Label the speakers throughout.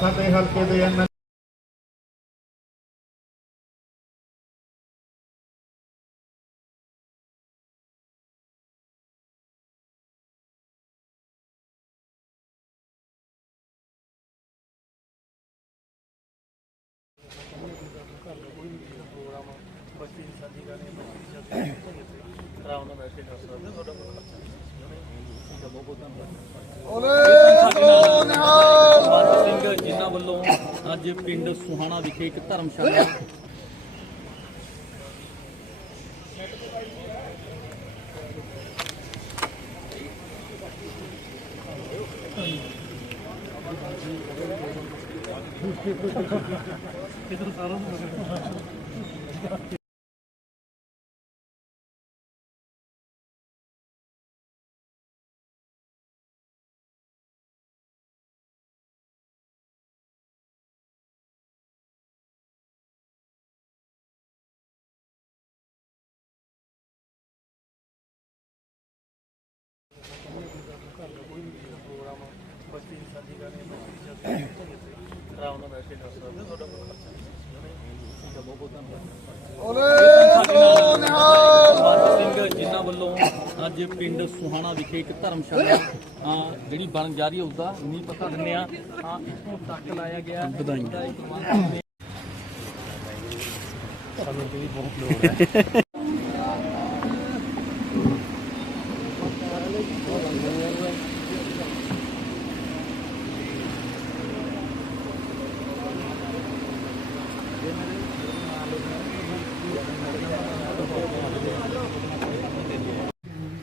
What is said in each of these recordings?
Speaker 1: ਸਾਡੇ ਹਲਕੇ ਦੇ ਐਮਐਲ
Speaker 2: ਵਿਖੇ ਇੱਕ ਧਰਮਸ਼ਾਲਾ ਮਾਨ ਸਿੰਘ ਜਿਨ੍ਹਾਂ ਵੱਲੋਂ ਅੱਜ ਪਿੰਡ ਸੁਹਾਣਾ ਵਿਖੇ ਇੱਕ ਧਰਮਸ਼ਾਲਾ ਅਹ, ਜਿਹੜੀ ਬਣ ਜਾ ਰਹੀ ਹੈ ਉਸਦਾ ਨੀਂਹ ਪੱਕਾ ਦਿੰਦੇ ਆ ਹਾਂ ਇੱਥੋਂ ਤੱਕ ਲਾਇਆ ਗਿਆ ਵਧਾਈਆਂ ਇੱਕ ਮਾਨ ਸਿੰਘ ਨੇ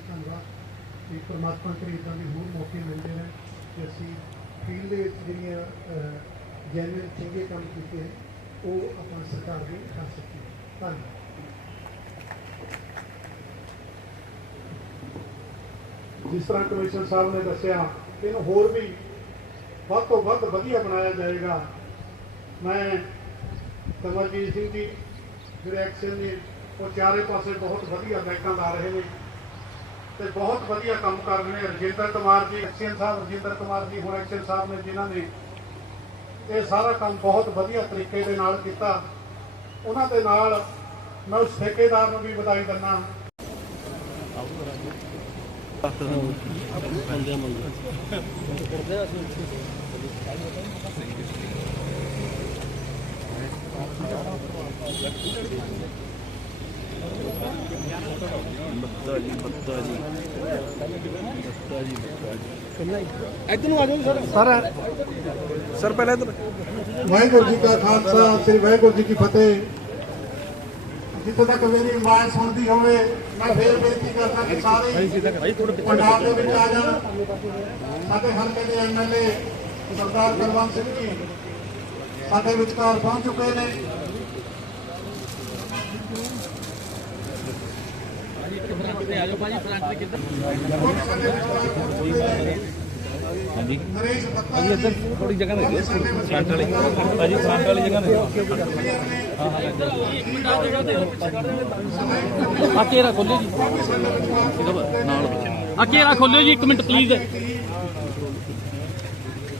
Speaker 1: ਧੰਨਵਾਦ ਕਿ ਪਰਮਾਤਮਾ ਕਰੀ ਇਦਾਂ ਦੇ ਹੋਰ ਮੌਕੇ ਮਿਲਦੇ ਨੇ ਕਿ ਅਸੀਂ ਫੀਲਡ ਦੇ ਵਿੱਚ ਜਿਹੜੀਆਂ ਜੈਨੂਅਲ ਚੰਗੇ ਕੰਮ ਕੀਤੇ ਹੈ, ਉਹ ਸਰਕਾਰ ਦੇ ਕਰ ਸਕੀਏ ਧੰਨਵਾਦ। ਜਿਸ ਤਰ੍ਹਾਂ ਕਮਿਸ਼ਨਰ ਸਾਹਿਬ ਨੇ ਦੱਸਿਆ, ਇਹਨੂੰ ਹੋਰ ਵੀ ਵੱਧ ਤੋਂ ਵੱਧ ਵਧੀਆ ਬਣਾਇਆ ਜਾਏਗਾ। ਮੈਂ ਕਮਲਜੀਤ ਸਿੰਘ ਜੀ, ਜਿਹੜੇ ਐਕਸ਼ਨ ਨੇ, ਉਹ ਚਾਰੇ ਪਾਸੇ ਬਹੁਤ ਵਧੀਆ ਲਾਈਟਾਂ ਲਾ ਰਹੇ ਨੇ ਤੇ ਬਹੁਤ ਵਧੀਆ ਕੰਮ ਕਰ ਰਹੇ ਨੇ। ਰਜਿੰਦਰ ਕੁਮਾਰ ਜੀ, ਐਕਸ਼ਨ ਸਾਹਿਬ ਰਜਿੰਦਰ ਕੁਮਾਰ ਜੀ, ਹੋਰ ਐਕਸ਼ਨ ਸਾਹਿਬ ਨੇ ਜਿਨ੍ਹਾਂ ਨੇ ਇਹ ਸਾਰਾ ਕੰਮ ਬਹੁਤ ਵਧੀਆ ਤਰੀਕੇ ਦੇ ਨਾਲ ਕੀਤਾ। ਉਹਨਾਂ ਦੇ ਨਾਲ ਮੈਂ ਉਸ ਠੇਕੇਦਾਰ ਨੂੰ ਵੀ ਵਧਾਈ ਦਿੰਦਾ ਵਾਹਿਗੁਰੂ ਜੀ ਕਾ ਖਾਲਸਾ, ਸ੍ਰੀ ਵਾਹਿਗੁਰੂ ਜੀ ਕੀ ਫਤਿਹ। ਜਿੱਥੇ ਤੱਕ ਮੇਰੀ ਆਵਾਜ਼ ਸੁਣਦੀ ਹੋਵੇ, ਮੈਂ ਫੇਰ ਬੇਨਤੀ ਕਰਦਾ ਕਿ ਸਾਰੇ ਪੰਜਾਬ ਦੇ ਵਿੱਚ ਆ ਜਾਣ। ਸਾਡੇ ਹਲਕੇ ਦੇ ਐਮਐਲਏ ਸਰਦਾਰ ਕੁਲਵੰਤ ਸਿੰਘ ਜੀ ਸਾਡੇ ਵਿਚਕਾਰ ਪਹੁੰਚ ਚੁੱਕੇ ਨੇ।
Speaker 2: ਭਾਜੀ ਫਰੰਟ ਤੇ ਕਿੱਧਰ? ਹਾਂਜੀ।
Speaker 1: ਇੱਧਰ
Speaker 2: ਥੋੜੀ ਜਗ੍ਹਾ ਦੇ ਦਿਓ ਫਰੰਟ ਵਾਲੀ। ਭਾਜੀ ਫਰੰਟ ਵਾਲੀ ਜਗ੍ਹਾ ਦੇ ਹਾਂ ਹਾਂ ਆ ਕੇਰਾ ਖੋਲਿਓ ਜੀ। ਨਾਲ ਆ ਕੇਰਾ ਖੋਲਿਓ ਜੀ ਇੱਕ minute please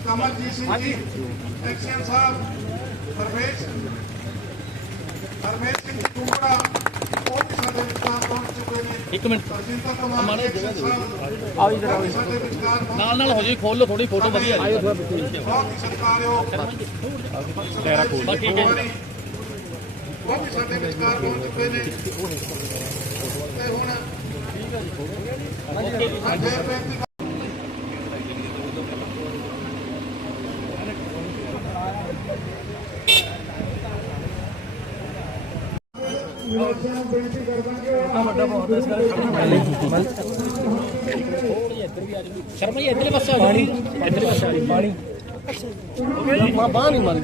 Speaker 1: Kamaljit Singh ji action Sahib Parvesh Parvesh Singh Kumbra
Speaker 2: ਇੱਕ ਮਿੰਟ।
Speaker 1: ਕੁਮਾਰ ਜੀ
Speaker 2: ਆਓ ਨਾਲ ਨਾਲ ਹੋ ਜੀ ਖੋਲ ਲਓ ਥੋੜੀ ਫੋਟੋ ਵਧੀਆ ਆਇਓ
Speaker 1: ਬਹੁਤ ਹੀ। ਸਤਿਕਾਰਯੋਗ
Speaker 2: ਬਸ ਠੀਕ ਹੈ ਜੀ।
Speaker 1: ਉਹ ਵੀ ਸਾਡੇ ਵਿਚਕਾਰ ਪਹੁੰਚ ਚੁੱਕੇ ਨੇ। ਤੇ ਹੁਣ ਅੱਜ ਇਹ ਬੇਨਤੀ ਨਿਵਾਸੀਆਂ ਨੂੰ ਬੇਨਤੀ ਕਰਦਾ ਕਿ ਉਹ ਵੱਡਾ ਬਹੁਤ
Speaker 2: ਸ਼ਰਮਾ ਜੀ ਇੱਧਰਲੇ ਪਾਸੇ ਆ ਜਾਓ ਇੱਧਰਲੇ ਪਾਸੇ ਆ ਜਾਓ ਪਾਣੀ ਮਾਂ ਬਾਹ ਨਹੀਂ ਮਰ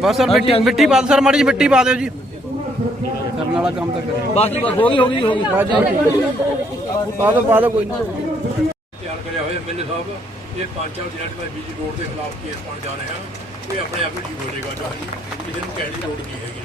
Speaker 3: ਬਸ ਸਰ ਮਿੱਟੀ ਮਿੱਟੀ ਪਾ ਦਿਓ ਸਰ ਮਾੜੀ ਜੀ ਮਿੱਟੀ ਪਾ ਦਿਓ ਜੀ। ਕਰਨ ਵਾਲਾ ਕੰਮ ਤਾਂ ਕਰੇ
Speaker 2: ਬਸ ਜੀ, ਬਸ ਹੋ ਗਈ ਹੋ ਗਈ ਹੋ ਗਈ।
Speaker 3: ਪਾ ਦਿਓ ਪਾ ਦਿਓ ਕੋਈ ਨਹੀਂ
Speaker 4: ਐਮਐਲਏ ਸਾਹਿਬ, ਇਹ ਪੰਜ ਚਾਰ ਦਿਨਾਂ ਮੈਂ ਬੀਜੀ ਰੋਡ ਦੇ ਖਿਲਾਫ ਕੇਸ ਪਾਉਣ ਜਾ ਰਿਹਾ। ਇਹ ਆਪਣੇ ਆਪ ਹੀ ਠੀਕ ਹੋ ਜਾਏਗਾ ਚਾਹੀ ਕਿਸੇ ਨੂੰ ਕਹਿਣ ਦੀ ਲੋੜ ਨਹੀਂ ਹੈਗੀ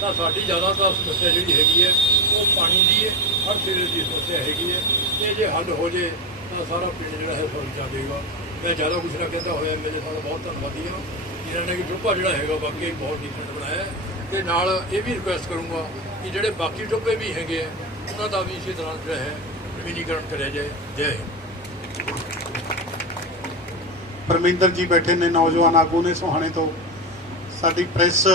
Speaker 4: ਤਾਂ ਸਾਡੀ ਜ਼ਿਆਦਾਤਰ ਸਮੱਸਿਆ ਜਿਹੜੀ ਹੈਗੀ ਹੈ, ਉਹ ਪਾਣੀ ਦੀ ਹੈ, ਹਰ ਸਿਰੇ ਦੀ ਸਮੱਸਿਆ ਹੈਗੀ ਹੈ। ਇਹ ਜੇ ਹੱਲ ਹੋ ਜੇ, ਤਾਂ ਸਾਰਾ ਪਿੰਡ ਜਿਹੜਾ ਹੈ ਫ਼ਰਕ ਜਾਵੇਗਾ ਮੈਂ ਜ਼ਿਆਦਾ ਕੁਛ ਨਾ ਕਹਿੰਦਾ ਹੋਇਆ, ਮੇਰੇ ਨਾਲ ਬਹੁਤ ਧੰਨਵਾਦੀ ਹਾਂ। ਜਿਨ੍ਹਾਂ ਨੇ ਕਿ ਟੋਭਾ ਜਿਹੜਾ ਹੈਗਾ, ਵਾਕਈ ਬਹੁਤ ਡਿਫਰੈਂਟ ਬਣਾਇਆ ਹੈ। ਤੇ ਨਾਲ ਇਹ ਵੀ ਰਿਕੁਐਸਟ ਕਰੂੰਗਾ ਕਿ ਜਿਹੜੇ ਬਾਕੀ ਟੋਭੇ ਵੀ ਹੈਗੇ ਆ ਉਹਨਾਂ ਦਾ ਵੀ ਇਸੇ ਤਰ੍ਹਾਂ ਜਿਹੜਾ ਹੈ, ਨਵੀਨੀਕਰਨ ਕਰਿਆ ਜਾਏ। ਜੈ
Speaker 1: ਪਰਮਿੰਦਰ ਜੀ ਬੈਠੇ ਨੇ ਨੌਜਵਾਨ ਆਗੂ ਨੇ ਸੁਹਾਣੇ ਤੋਂ। ਸਾਡੀ ਪ੍ਰੈਸ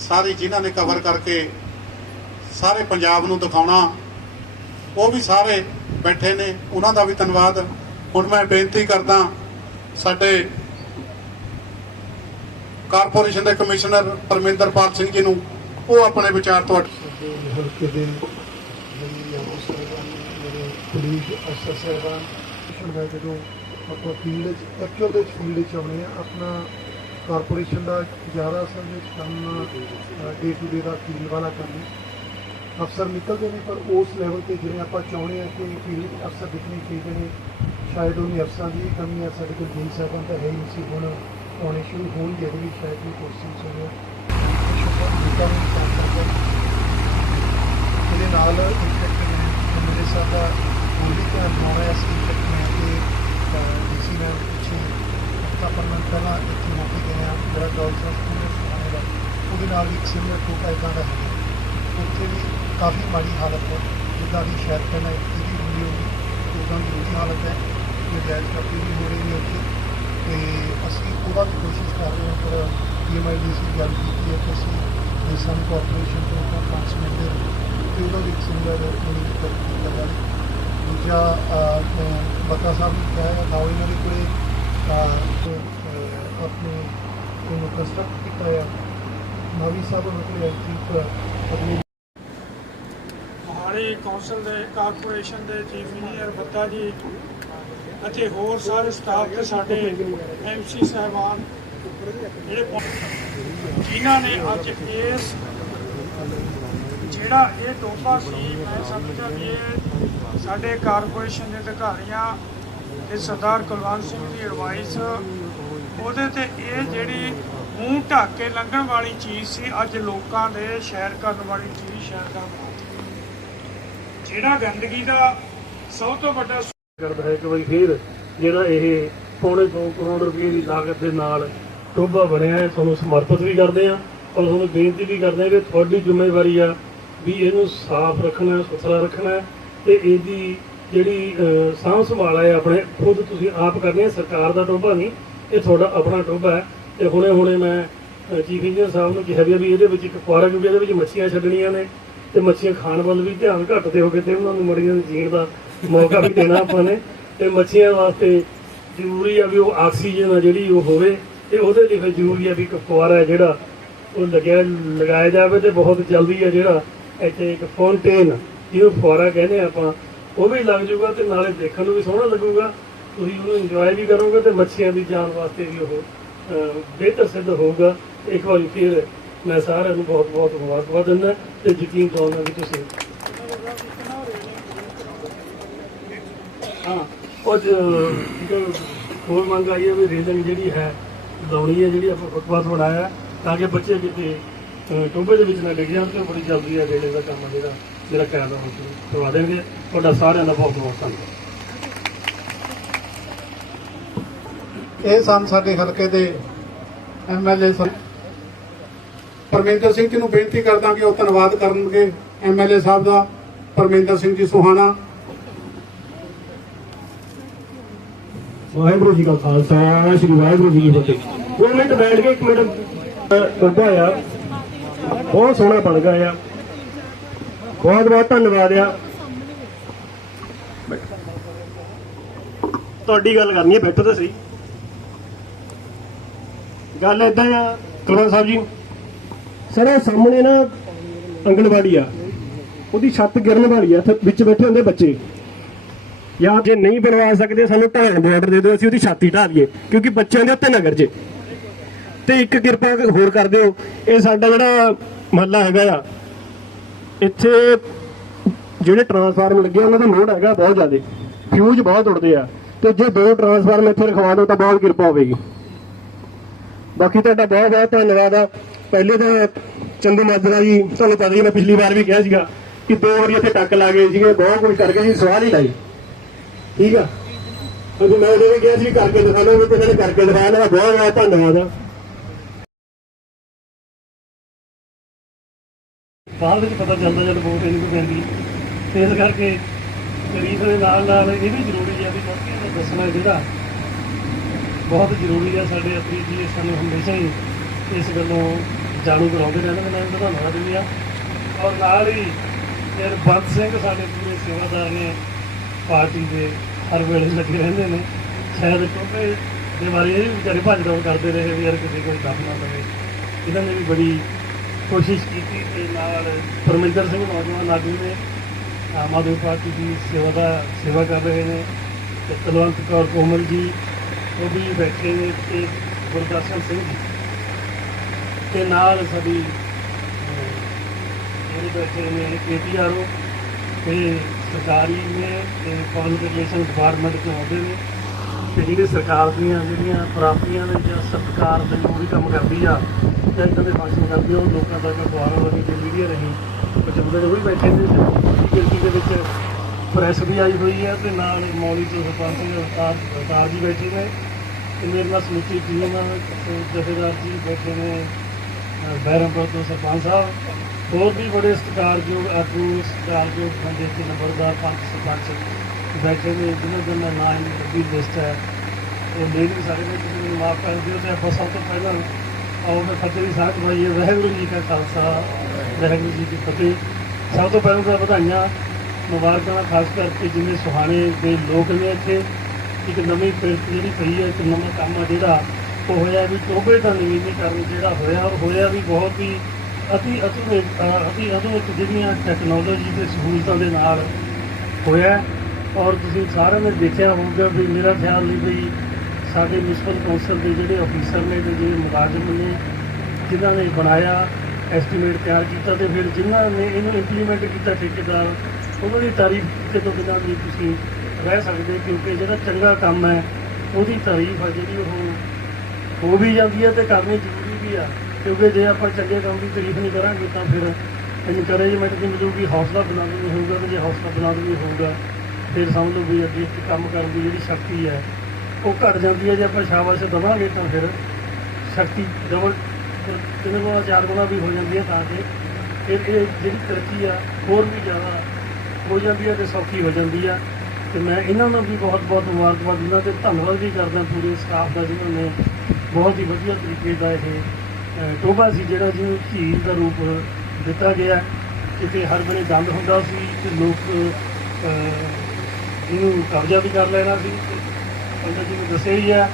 Speaker 1: ਸਾਰੀ ਜਿਨ੍ਹਾਂ ਨੇ ਕਵਰ ਕਰਕੇ ਸਾਰੇ ਪੰਜਾਬ ਨੂੰ ਦਿਖਾਉਣਾ, ਉਹ ਵੀ ਸਾਰੇ ਬੈਠੇ ਨੇ, ਉਹਨਾਂ ਦਾ ਵੀ ਧੰਨਵਾਦ। ਹੁਣ ਮੈਂ ਬੇਨਤੀ ਕਰਦਾ ਸਾਡੇ ਕਾਰਪੋਰੇਸ਼ਨ ਦੇ ਕਮਿਸ਼ਨਰ ਪਰਮਿੰਦਰਪਾਲ ਸਿੰਘ ਜੀ ਨੂੰ, ਉਹ ਆਪਣੇ ਵਿਚਾਰ ਤੁਹਾਡੇ
Speaker 5: ਹਲਕੇ ਦੇ ਪੁਲਿਸ ਅਫਸਰ ਸਾਹਿਬਾਨ ਜਦੋਂ ਆਪਾਂ ਫੀਲਡ ਚ ਐਕਚੁਅਲ ਦੇ ਫੀਲਡ ਵਿੱਚ ਆਉਣੇ ਆ ਆਪਣਾ ਕਾਰਪੋਰੇਸ਼ਨ ਦਾ ਜ਼ਿਆਦਾ ਅਸਲ ਵਿੱਚ ਕੰਮ day to day the field ਵਾਲਾ ਕੰਮ ਅਫਸਰ ਨਿਕਲਦੇ ਨੇ, ਪਰ ਉਸ ਲੈਵਲ ਤੇ ਜਿਵੇਂ ਆਪਾਂ ਚਾਹੁੰਦੇ ਆ ਕਿ ਫੀਲਡ ਅਫਸਰ ਦਿਖਣੇ ਚਾਹੀਦੇ ਨੇ। ਸ਼ਾਇਦ ਉਹਨੀ ਅਫਸਰਾਂ ਦੀ ਕਮੀ ਆ ਸਾਡੇ ਕੋਲ ਜੀ ਸਾਹਿਬਾਨ ਤਾਂ ਹੈ ਹੀ ਨਹੀਂ ਸੀ। ਹੁਣ ਆਉਣੇ ਸ਼ੁਰੂ ਹੋਣ ਇਹਦੇ ਵੀ ਸ਼ਾਇਦ ਕੋਈ ਕੋਸ਼ਿਸ਼ ਹੋ ਇਹਦੇ ਨਾਲ ਇੰਸਪੈਕਟਰ ਮੇਰੇ ਸਾਹਿਬ ਦਾ ਹੋਰ ਵੀ ਧਿਆਨ ਦਿਵਾਉਣਾ ਸੀ ਇੰਸਪੈਕਟਰ ਕਿ ਡੀਸੀ ਨਾਲ ਪਿੱਛੇ ਆਪਾਂ ਨੂੰ ਪਹਿਲਾਂ ਇੱਥੇ ਮੌਕੇ ਤੇ ਆ ਜਿਹੜਾ ਗਰਲਸ ਹਸਪਤਾਲ ਹੈ ਦਾ। ਉਹਦੇ ਨਾਲ ਵੀ ਇੱਕ ਸਿਮਰ ਟੋਕਾ ਇਦਾਂ ਦਾ ਹੈ ਉੱਥੇ ਵੀ ਕਾਫੀ ਮਾੜੀ ਹਾਲਤ ਹੈ। ਜਿੱਦਾਂ ਦੀ ਸ਼ਾਇਦ ਪਹਿਲਾਂ ਇਹਦੀ ਹੁੰਦੀ ਹੋਗੀ ਉਦਾਂ ਦੀ ਉਹਦੀ ਹਾਲਤ ਹੈ। ਨਜਾਇਜ਼ ਕਬਜ਼ੇ ਵੀ ਹੋ ਰਹੇ ਨੇ ਉੱਥੇ। ਤੇ ਅਸੀਂ ਉਹਦਾ ਵੀ ਕੋਸ਼ਿਸ਼ ਕਰ ਰਹੇ ਹਾਂ ਪਰ ਪੀਐਮਆਈਡੀਸੀ ਗੱਲ ਕੀਤੀ ਹੈ ਕਿ ਅਸੀਂ ਸਾਨੂੰ ਕਾਰਪੋਰੇਸ਼ਨ ਤੋਂ ਆਪਣਾ ਟ੍ਰਾਂਸਮਿਟ ਦੇ ਤੇ ਉਹਦਾ ਵੀ ਸਿੰਗਲ ਕੋਈ ਕੀਤਾ ਜਾਵੇ। ਦੂਜਾ ਬੱਕਾ ਸਾਹਿਬ ਨੇ ਕਿਹਾ ਨਾ ਇਹਨਾਂ ਦੇ ਕੋਲੇ ਆਪਣੇ ਉਹਨੂੰ ਕੰਸਟਰਕਟ ਕੀਤਾ ਹੈ ਨਵੀਂ ਸਾਹਿਬ ਉਹਨਾਂ ਕੋਲੇ ਐਂਟਰੀ ਆਪਣੀ
Speaker 6: ਮੋਹਾਲੀ ਕੌਂਸਲ ਦੇ, ਕਾਰਪੋਰੇਸ਼ਨ ਦੇ ਚੀਫ ਇੰਜੀਨੀਅਰ ਬੱਤਾ ਜੀ, ਅਤੇ ਹੋਰ ਸਾਰੇ ਸਟਾਫ ਤੇ ਸਾਡੇ ਐਮਸੀ ਸਾਹਿਬਾਨ ਜਿਹੜੇ ਜਿਨ੍ਹਾਂ ਨੇ ਅੱਜ ਇਸ ਜਿਹੜਾ ਇਹ ਟੋਪਾ ਸੀ, ਮੈਂ ਸਮਝਦਾ ਵੀ ਇਹ ਸਾਡੇ ਕਾਰਪੋਰੇਸ਼ਨ ਦੇ ਅਧਿਕਾਰੀਆਂ ਤੇ ਸਰਦਾਰ ਕੁਲਵੰਤ ਸਿੰਘ ਦੀ ਐਡਵਾਈਸ ਉਹਦੇ ਤੇ ਇਹ ਜਿਹੜੀ ਮੂੰਹ ਢੱਕ ਕੇ ਲੰਘਣ ਵਾਲੀ ਚੀਜ਼ ਸੀ, ਅੱਜ ਲੋਕਾਂ ਦੇ ਸ਼ੈਰ ਕਰਨ ਵਾਲੀ ਚੀਜ਼ ਸ਼ੈਰ ਕਰਨ ਜਿਹੜਾ ਗੰਦਗੀ ਦਾ ਸਭ ਤੋਂ ਵੱਡਾ
Speaker 7: ਕਰਦਾ ਹੈ ਕਿ ਬਈ ਫਿਰ ਜਿਹੜਾ ਇਹ ਪੌਣੇ 2 ਕਰੋੜ ਰੁਪਏ ਦੀ ਲਾਗਤ ਦੇ ਨਾਲ ਟੋਭਾ ਬਣਿਆ ਹੈ, ਤੁਹਾਨੂੰ ਸਮਰਪਿਤ ਵੀ ਕਰਦੇ ਆ ਔਰ ਤੁਹਾਨੂੰ ਬੇਨਤੀ ਵੀ ਕਰਦੇ ਆ ਕਿ ਤੁਹਾਡੀ ਜ਼ਿੰਮੇਵਾਰੀ ਆ ਵੀ ਇਹਨੂੰ ਸਾਫ਼ ਰੱਖਣਾ, ਸੁਥਰਾ ਰੱਖਣਾ ਹੈ ਤੇ ਇਹਦੀ ਜਿਹੜੀ ਸਾਂਭ ਸੰਭਾਲ ਹੈ, ਆਪਣੇ ਖੁਦ ਤੁਸੀਂ ਆਪ ਕਰਨੀ ਹੈ, ਸਰਕਾਰ ਦਾ ਟੋਭਾ ਨਹੀਂ, ਇਹ ਤੁਹਾਡਾ ਆਪਣਾ ਟੋਭਾ ਹੈ। ਤੇ ਹੁਣੇ ਹੁਣੇ ਮੈਂ ਚੀਫ ਇੰਜੀਨੀਅਰ ਸਾਹਿਬ ਨੂੰ ਕਿਹਾ ਵੀ ਆ ਵੀ ਇਹਦੇ ਵਿੱਚ ਇੱਕ ਫੁਆਰਾ ਕਿਉਂਕਿ ਇਹਦੇ ਵਿੱਚ ਮੱਛੀਆਂ ਛੱਡਣੀਆਂ ਨੇ ਤੇ ਮੱਛੀਆਂ ਖਾਣ ਵੱਲ ਵੀ ਧਿਆਨ ਘੱਟ ਦਿਓਗੇ ਤੇ ਉਹਨਾਂ ਨੂੰ ਮੜੀਆਂ ਜੀਣ ਦਾ ਮੌਕਾ ਵੀ ਦੇਣਾ ਆਪਾਂ ਨੇ। ਤੇ ਮੱਛੀਆਂ ਵਾਸਤੇ ਜ਼ਰੂਰੀ ਆ ਵੀ ਉਹ ਆਕਸੀਜਨ ਆ ਜਿਹੜੀ ਉਹ ਹੋਵੇ ਤੇ ਉਹਦੇ ਲਈ ਫਿਰ ਜ਼ਰੂਰੀ ਆ ਵੀ ਇੱਕ ਫੁਆਰਾ ਹੈ ਜਿਹੜਾ ਉਹ ਲੱਗਿਆ, ਲਗਾਇਆ ਜਾਵੇ ਤੇ ਬਹੁਤ ਜਲਦੀ ਆ ਜਿਹੜਾ ਇੱਥੇ ਇੱਕ ਫਾਉਂਟੇਨ ਜਿਹਨੂੰ ਫੁਆਰਾ ਕਹਿੰਦੇ ਆ ਆਪਾਂ, ਉਹ ਵੀ ਲੱਗ ਜਾਊਗਾ ਤੇ ਨਾਲੇ ਦੇਖਣ ਨੂੰ ਵੀ ਸੋਹਣਾ ਲੱਗੂਗਾ। ਤੁਸੀਂ ਉਹਨੂੰ ਇੰਜੋਏ ਵੀ ਕਰੋਗੇ ਤੇ ਮੱਛੀਆਂ ਦੀ ਜਾਨ ਵਾਸਤੇ ਵੀ ਉਹ ਬਿਹਤਰ ਸਿੱਧ ਹੋਊਗਾ। ਇੱਕ ਵਾਰੀ ਫਿਰ ਮੈਂ ਸਾਰਿਆਂ ਨੂੰ ਬਹੁਤ ਬਹੁਤ ਮੁਬਾਰਕਬਾਦ ਦਿੰਦਾ ਤੇ ਯਕੀਨ ਦਵਾਉਂਦਾ ਵੀ ਤੁਸੀਂ ਹਾਂ ਉਹ ਜ- ਇੱਕ ਹੋਰ ਮੰਗ ਆਈ ਹੈ ਵੀ ਰੇਲਿੰਗ ਜਿਹੜੀ ਹੈ, ਲਾਉਣੀ ਹੈ ਜਿਹੜੀ ਆਪਾਂ ਫੁੱਟਪਾਥ ਬਣਾਇਆ, ਤਾਂ ਕਿ ਬੱਚੇ ਕਿਤੇ ਟੋਭੇ ਦੇ ਵਿੱਚ ਨਾ ਡਿੱਗ ਜਾਣ ਤੇ ਬੜੀ ਜਲਦੀ ਹੈ ਰੇਲਿੰਗ ਦਾ ਕੰਮ ਆ ਜਿਹੜਾ ਜਿਹੜਾ ਕਾਇਦਾ ਹੋ ਕਰਵਾ ਦੇਣਗੇ। ਤੁਹਾਡਾ ਸਾਰਿਆਂ ਦਾ ਬਹੁਤ ਬਹੁਤ ਧੰਨਵਾਦ।
Speaker 1: ਇਹ ਸਨ ਸਾਡੇ ਹਲਕੇ ਦੇ ਐਮਐਲਏ ਸਨ। ਪਰਮੇਂਦਰ ਸਿੰਘ ਜੀ ਨੂੰ ਬੇਨਤੀ ਕਰਦਾ ਕਿ ਉਹ ਧੰਨਵਾਦ ਕਰਨਗੇ ਐਮਐਲਏ ਸਾਹਿਬ ਦਾ ਪਰਮੇਂਦਰ ਸਿੰਘ ਜੀ ਸੁਹਾਣਾ।
Speaker 7: ਵਾਹਿਗੁਰੂ ਜੀ ਕਾ ਖਾਲਸਾ ਸ੍ਰੀ ਵਾਹਿਗੁਰੂ ਜੀ ਕੀ ਫਤਿਹ। ਉਹ ਮਿੰਟ ਬੈਠ ਕੇ ਇੱਕ ਮਿੰਟ ਟੋਭਾ ਆ। ਬਹੁਤ ਸੋਹਣਾ ਬਣ ਗਿਆ ਆ। ਬਹੁਤ ਬਹੁਤ ਧੰਨਵਾਦ ਆ। ਤੁਹਾਡੀ ਗੱਲ ਕਰਨੀ ਹੈ, ਬੈਠੋ ਤਾਂ ਸਹੀ। ਗੱਲ ਏਦਾਂ ਆ ਕੁਲਵੰਤ ਸਾਹਿਬ ਜੀ। ਸਰ ਉਹ ਸਾਹਮਣੇ ਨਾ ਅੰਗਣਵਾੜੀ ਆ। ਉਹਦੀ ਛੱਤ ਗਿਰਨ ਵਾਲੀ ਆ ਵਿੱਚ ਬੈਠੇ ਹੁੰਦੇ ਬੱਚੇ। ਜਾਂ ਜੇ ਨਹੀਂ ਬਣਵਾ ਸਕਦੇ, ਸਾਨੂੰ ਢਾਣ ਦੇ ਆਰਡਰ ਦੇ ਦਿਓ, ਅਸੀਂ ਉਹਦੀ ਛਾਤੀ ਢਾ ਦਈਏ ਕਿਉਂਕਿ ਬੱਚਿਆਂ ਦੇ ਉੱਤੇ ਨਗਰ ਜੇ ਤੇ ਇੱਕ ਕਿਰਪਾ ਹੋਰ ਕਰ ਦਿਓ, ਇਹ ਸਾਡਾ ਜਿਹੜਾ ਮਹੱਲਾ ਹੈਗਾ ਆ। ਇੱਥੇ ਜਿਹੜੇ ਟਰਾਂਸਫਾਰਮ ਲੱਗੇ ਉਹਨਾਂ ਦਾ ਲੋਡ ਹੈਗਾ ਬਹੁਤ ਜ਼ਿਆਦਾ। ਫਿਊਜ਼ ਬਹੁਤ ਉੜਦੇ ਆ। ਤੇ ਜੇ ਦੋ ਟਰਾਂਸਫਾਰਮ ਇੱਥੇ ਰਖਵਾ ਦਿਓ ਤਾਂ ਬਹੁਤ ਕਿਰਪਾ ਹੋਵੇਗੀ। ਬਾਕੀ ਤੁਹਾਡਾ ਬਹੁਤ ਬਹੁਤ ਧੰਨਵਾਦ ਆ। ਪਹਿਲੇ ਤਾਂ ਚੰਦੂ ਮਾਜਰਾ ਜੀ, ਤੁਹਾਨੂੰ ਪਤਾ ਹੀ ਮੈਂ ਪਿਛਲੀ ਵਾਰ ਵੀ ਕਿਹਾ ਸੀਗਾ ਕਿ ਦੋ ਵਾਰੀ ਇੱਥੇ ਟੱਕ ਲਾ ਗਏ ਸੀਗੇ, ਬਹੁਤ ਕੁਝ ਕਰਕੇ ਜੀ ਸਵਾਲ ਹੀ ਲਾਈ। ਠੀਕ ਆ? ਉਹ ਮੈਂ ਉਹਦੇ ਵੀ ਕਿਹਾ ਸੀ ਕਰਕੇ ਦਿਖਾ ਲਓ ਤੇ ਕਰਕੇ ਦਿਖਾਇਆ ਇਹਨਾਂ ਬਹੁਤ ਬਹੁਤ ਧੰਨਵਾਦ ਆ। ਬਾਅਦ ਵਿੱਚ ਪਤਾ ਚੱਲਦਾ ਜਦ ਵੋਟ ਇਹਨੂੰ ਕੋਈ ਪੈਂਦੀ ਤੇ ਇਸ ਕਰਕੇ ਗਰੀਬ ਦੇ ਨਾਲ ਨਾਲ ਇਹ ਵੀ ਜ਼ਰੂਰੀ ਹੈ ਵੀ ਲੋਕਾਂ ਨੂੰ ਦੱਸਣਾ ਜਿਹੜਾ ਬਹੁਤ ਜ਼ਰੂਰੀ ਹੈ ਸਾਡੇ ਅਤਰੀ ਜੀ ਇਹ ਸਾਨੂੰ ਹਮੇਸ਼ਾ ਹੀ ਇਸ ਗੱਲੋਂ ਜਾਣੂ ਕਰਾਉਂਦੇ ਰਹਿੰਦੇ ਨੇ, ਮੈਂ ਇਹਨਾਂ ਦਾ ਧੰਨਵਾਦ ਆ ਔਰ ਨਾਲ ਹੀ ਯਾਰ ਬੰਦ ਸਿੰਘ ਸਾਡੇ ਪੂਰੇ ਸੇਵਾਦਾਰ ਨੇ, ਪਾਰਟੀ ਦੇ ਹਰ ਵੇਲੇ ਲੱਗੇ ਰਹਿੰਦੇ ਨੇ। ਸ਼ਾਇਦ ਕਿਉਂਕਿ ਦੇ ਬਾਰੇ ਇਹ ਵੀ ਵਿਚਾਰੇ ਭੱਜ ਦੌੜ ਕਰਦੇ ਰਹੇ ਵੀ ਯਾਰ ਕਿਤੇ ਕੋਈ ਦਮ ਨਾ ਲਵੇ ਇਹਨਾਂ ਨੇ ਵੀ ਬੜੀ ਕੋਸ਼ਿਸ਼ ਕੀਤੀ ਤੇ ਨਾਲ ਪਰਮਿੰਦਰ ਸਿੰਘ ਨੌਜਵਾਨ ਆਗੂ ਨੇ ਆਮ ਆਦਮੀ ਪਾਰਟੀ ਦੀ ਸੇਵਾ ਦਾ ਸੇਵਾ ਕਰ ਰਹੇ ਨੇ ਤੇ ਤਲਵੰਤ ਕੌਰ ਕੋਮਲ ਜੀ, ਉਹ ਵੀ ਬੈਠੇ ਨੇ ਤੇ ਗੁਰਦਰਸ਼ਨ ਸਿੰਘ ਜੀ। ਤੇ ਨਾਲ ਸਾਡੀ ਜਿਹੜੇ ਬੈਠੇ ਨੇ ਕੇਪੀਆਰਓ ਤੇ ਸਰਕਾਰੀ ਨੇ ਤੇ ਪਬਲਿਕ ਰਿਲੇਸ਼ਨ ਡਿਪਾਰਟਮੈਂਟ ਤੋਂ ਆਉਂਦੇ ਨੇ। ਤੇ ਜਿਹੜੇ ਸਰਕਾਰ ਦੀਆਂ ਜਿਹੜੀਆਂ ਪ੍ਰਾਪਤੀਆਂ ਨੇ ਜਾਂ ਸਰਕਾਰ ਦੇ ਕੰਮ ਕਰਦੀ ਆ ਜਾਂ ਇਦਾਂ ਦੇ ਫੰਕਸ਼ਨ ਕਰਦੀ ਆ, ਉਹ ਲੋਕਾਂ ਤੱਕ ਅਖਬਾਰਾਂ ਰਾਹੀਂ ਤੇ ਮੀਡੀਆ ਰਾਹੀਂ ਪਹੁੰਚਾਉਂਦੇ ਨੇ ਉਹ ਵੀ ਬੈਠੇ ਨੇ ਤੇ ਗਿਣਤੀ ਦੇ ਵਿੱਚ ਪ੍ਰੈਸ ਵੀ ਆਈ ਹੋਈ ਹੈ ਤੇ ਨਾਲ ਮੌਲੀ ਤੋਂ ਸਰਪੰਚ ਜੀ, ਅਵਤਾਰ ਅਵਤਾਰ ਜੀ ਬੈਠੇ ਨੇ। ਤੇ ਮੇਰੇ ਨਾਲ ਸਮੁੱਚੀ ਟੀਮ ਆ ਜਥੇਦਾਰ ਜੀ ਬੈਠੇ ਨੇ ਬੈਰਮਪੁਰ ਤੋਂ ਸਰਪੰਚ ਸਾਹਿਬ। ਹੋਰ ਵੀ ਬੜੇ ਸਤਿਕਾਰਯੋਗ, ਆਗੂ, ਸਤਿਕਾਰਯੋਗ ਬੰਦੇ ਤੇ ਨੰਬਰਦਾਰ ਪੰਚ ਸਰਪੰਚ ਬੈਠੇ ਨੇ, ਜਿਨ੍ਹਾਂ ਦਾ ਮੈਂ ਨਾਂ ਦੀ ਲਿਸਟ ਹੈ। ਉਹ ਲੈ ਨਹੀਂ ਸਕਦੇ ਤੁਸੀਂ ਮੈਨੂੰ ਮਾਫ ਕਰ ਦਿਓ ਤੇ ਆਪਾਂ ਸਭ ਤੋਂ ਪਹਿਲਾਂ ਆਓ ਮੈਂ ਫਤਿਹ ਦੀ ਸਾਹ ਭਾਈ ਵਾਹਿਗੁਰੂ ਜੀ ਕਾ ਖਾਲਸਾ ਵਾਹਿਗੁਰੂ ਜੀ ਕੀ ਫਤਿਹ। ਸਭ ਤੋਂ ਪਹਿਲਾਂ ਤਾਂ ਵਧਾਈਆਂ ਮੁਬਾਰਕਾਂ ਖਾਸ ਕਰਕੇ ਜਿੰਨੇ ਸੁਹਾਣੇ ਦੇ ਲੋਕ ਨੇ ਇੱਥੇ। ਇੱਕ ਨਵੀਂ ਪਿਰਤ ਜਿਹੜੀ ਪਈ ਹੈ ਇੱਕ ਨਵਾਂ ਕੰਮ ਆ ਜਿਹੜਾ ਉਹ ਹੋਇਆ ਵੀ ਟੋਬੇ ਦਾ ਨਵੀਨੀਕਰਨ ਜਿਹੜਾ ਹੋਇਆ ਉਹ ਹੋਇਆ ਵੀ ਬਹੁਤ ਹੀ ਅਤੀ ਅਤੁਨਿਕ ਅ, ਅਤੀ ਆਧੁਨਿਕ ਜਿਹੜੀਆਂ ਟੈਕਨੋਲੋਜੀ ਦੇ ਸਹੂਲਤਾਂ ਦੇ ਨਾਲ ਹੋਇਆ। ਔਰ ਤੁਸੀਂ ਸਾਰਿਆਂ ਨੇ ਦੇਖਿਆ ਹੋਊਗਾ ਵੀ ਮੇਰਾ ਖਿਆਲ ਨਹੀਂ ਵੀ ਸਾਡੇ ਮਿਊਨਿਸਪਲ ਕੌਂਸਲ ਦੇ ਜਿਹੜੇ ਅਫੀਸਰ ਨੇ ਤੇ ਜਿਹੜੇ ਮੁਲਾਜ਼ਮ ਨੇ, ਜਿਨ੍ਹਾਂ ਨੇ ਬਣਾਇਆ ਐਸਟੀਮੇਟ ਤਿਆਰ ਕੀਤਾ ਤੇ ਫਿਰ ਜਿਨ੍ਹਾਂ ਨੇ ਇਹਨੂੰ ਇੰਪਲੀਮੈਂਟ ਕੀਤਾ ਠੇਕੇਦਾਰ, ਉਹਨਾਂ ਦੀ ਤਾਰੀਫ ਕੀਤੇ ਤੋਂ ਬਿਨਾਂ ਨਹੀਂ ਤੁਸੀਂ ਰਹਿ ਸਕਦੇ ਕਿਉਂਕਿ ਜਿਹੜਾ ਚੰਗਾ ਕੰਮ ਹੈ, ਉਹਦੀ ਤਾਰੀਫ ਆ ਜਿਹੜੀ ਉਹ ਹੋ ਵੀ ਜਾਂਦੀ ਹੈ ਤੇ ਕਰਨੀ ਜ਼ਰੂਰੀ ਵੀ ਆ, ਕਿਉਂਕਿ ਜੇ ਆਪਾਂ ਚੰਗੇ ਕੰਮ ਦੀ ਤਾਰੀਫ ਨਹੀਂ ਕਰਾਂਗੇ ਤਾਂ ਫਿਰ ਇਨਕਰੇਜਮੈਂਟ ਨਹੀਂ ਮਿਲੂਗੀ, ਹੌਸਲਾ ਬੁਲੰਦ ਨਹੀਂ ਹੋਊਗਾ ਤੇ ਜੇ ਹੌਸਲਾ ਬੁਲੰਦ ਨਹੀਂ ਹੋਊਗਾ, ਫਿਰ ਸਮਝ ਲਓ ਵੀ ਅੱਗੇ ਕੰਮ ਕਰਨ ਦੀ ਜਿਹੜੀ ਸ਼ਕਤੀ ਹੈ ਉਹ ਘਟ ਜਾਂਦੀ ਹੈ ਜੇ ਆਪਾਂ ਸ਼ਾਬਾਸ਼ ਦੇਵਾਂਗੇ ਤਾਂ ਫਿਰ ਸ਼ਕਤੀ ਡਬਲ ਤਿੰਨ ਗੁਣਾ ਚਾਰ ਗੁਣਾ ਵੀ ਹੋ ਜਾਂਦੀ ਹੈ ਤਾਂ ਕਿ ਇਹ ਜਿਹੜੀ ਤਰੱਕੀ ਆ ਹੋਰ ਵੀ ਜ਼ਿਆਦਾ ਹੋ ਜਾਂਦੀ ਹੈ ਤੇ ਸੌਖੀ ਹੋ ਜਾਂਦੀ ਆ। ਤੇ ਮੈਂ ਇਹਨਾਂ ਨੂੰ ਵੀ ਬਹੁਤ ਬਹੁਤ ਮੁਬਾਰਕਬਾਦ ਦਿੰਦਾ ਤੇ ਧੰਨਵਾਦ ਵੀ ਕਰਦਾ ਪੂਰੇ ਸਟਾਫ ਦਾ ਜਿਨ੍ਹਾਂ ਨੇ ਬਹੁਤ ਹੀ ਵਧੀਆ ਤਰੀਕੇ ਦਾ ਇਹ ਅਹ, ਟੋਭਾ ਸੀ ਜਿਹੜਾ ਜਿਹਨੂੰ ਝੀਲ ਦਾ ਰੂਪ ਦਿੱਤਾ ਗਿਆ। ਕਿਤੇ ਹਰ ਵੇਲੇ ਗੰਦ ਹੁੰਦਾ ਸੀ ਤੇ ਲੋਕ ਇਹਨੂੰ ਕਬਜ਼ਾ ਵੀ ਕਰ ਲੈਣਾ ਸੀ ਤੇ ਜੀ ਨੇ ਦੱਸਿਆ ਹੀ ਆ